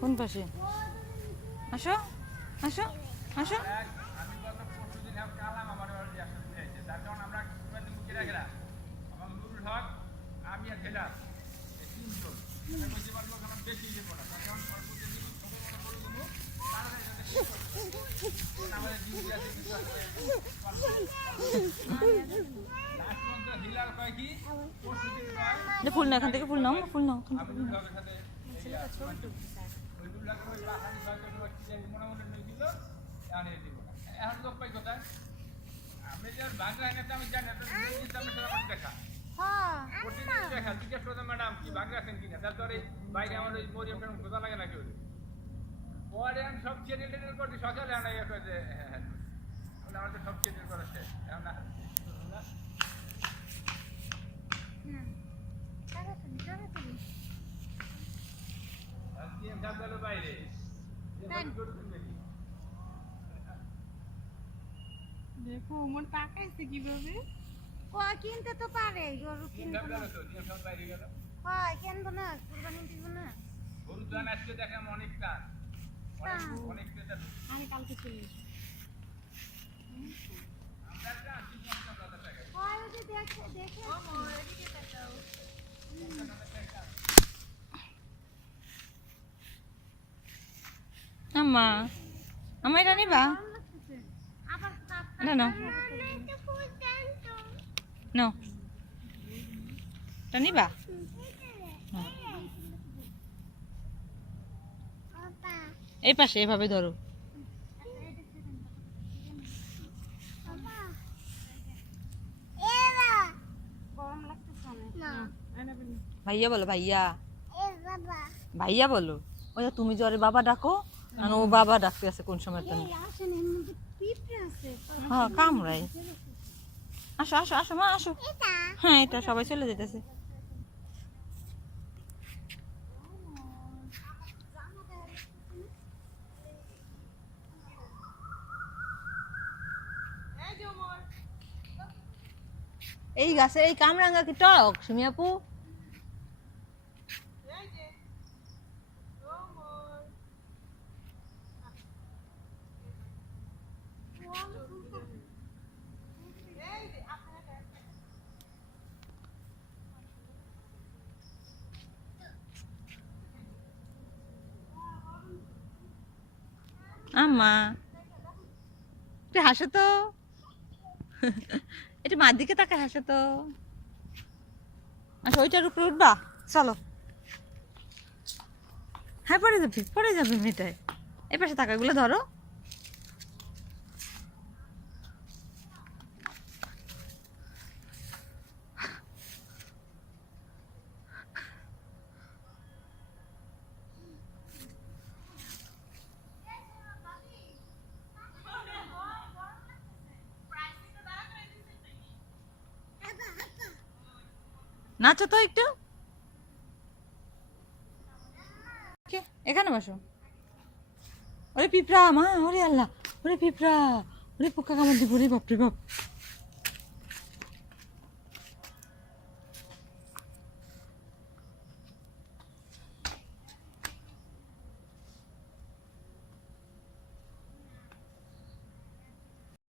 কোন পাশে? আসো আসো আসো। আমি গত পরশুদিন কালাম আমার বাড়ি আসতে চাইছে, তার কারণ আমরা মুখে রাখলাম আমার নুরুল হক, আমি আর ছেলে এই তিনজন বুঝতে পারবো কারণ বেশি যাবো না, তার কারণ আমাদের ডিউটি আছে কিছু লাস্ট পর্যন্ত হিলাল কয় কি পরশুদিন কয় ফুল না, এখান থেকে ফুল নাও, ফুল নাও। আমি নুরুল হকের সাথে ওই নুরুল হকের ওই বাসানি সরকার মোটামুটি নিয়ে দিল, আনিয়ে দিব না। এখন লোক পাই কোথায়? আমি যখন বাংলা এনেতে আমি জানি আমার দেখা প্রতিদিন দেখা জিজ্ঞেস করতাম ম্যাডাম কি বাংলা আছেন কিনা, তারপরে বাইরে আমার ওই মরিয়াম ম্যাডাম খোঁজা লাগে না কেউ। পরে আমি সব চ্যানেল টেনেল করছি সকালে আনা ইয়ে করে হ্যাঁ আমার তো সব চ্যানেল করা শেষ এখন না বাইরে দেখো ওমর তাকাইছে কিভাবে। কিনতে তো পারে গরু কিনবো না। বাইরে গেল হয় কিনবো না, কুরবানি দিব না। গরুর দান আজকে দেখলাম অনেক টান, অনেক ক্রেতা। আমি কালকে চলে এসেছি। আমরা টান 50,000 টাকা। হয় ওই যে দেখে দেখে আম্মা আম্মা এটা নিবা? আবার এটা নাও নাও, এটা নিবা? এই পাশে এভাবে ধরো। গরম লাগতেছে অনেক। ভাইয়া বলো, ভাইয়া বাবা ভাইয়া বলো। ওই যে তুমি জ্বরে বাবা ডাকো, আর ও বাবা ডাকতে আছে কোন সময় তো। আসেন এর মধ্যে পিঁপড়ে আছে। হ্যাঁ কামড়াই। আসো আসো আসো মা আসো। হ্যাঁ এটা সবাই চলে যেতেছে। এই গাছের এই কামরাঙ্গা কি টক সুমি আপু? আম্মা একটু হাসো তো, একটু মার দিকে তাকে হাসো তো। আচ্ছা ওইটার উপরে উঠবা, চলো। হ্যাঁ পড়ে যাবে মেয়েটায়। এই পাশে টাকাগুলো ধরো। নাচো তো একটু, এখানে বসো। ওরে পিঁপড়া মা, ওরে আল্লাহ, ওরে পিঁপড়া, ওরে পোকা কামড় দিব রে, বাপরে বাপ।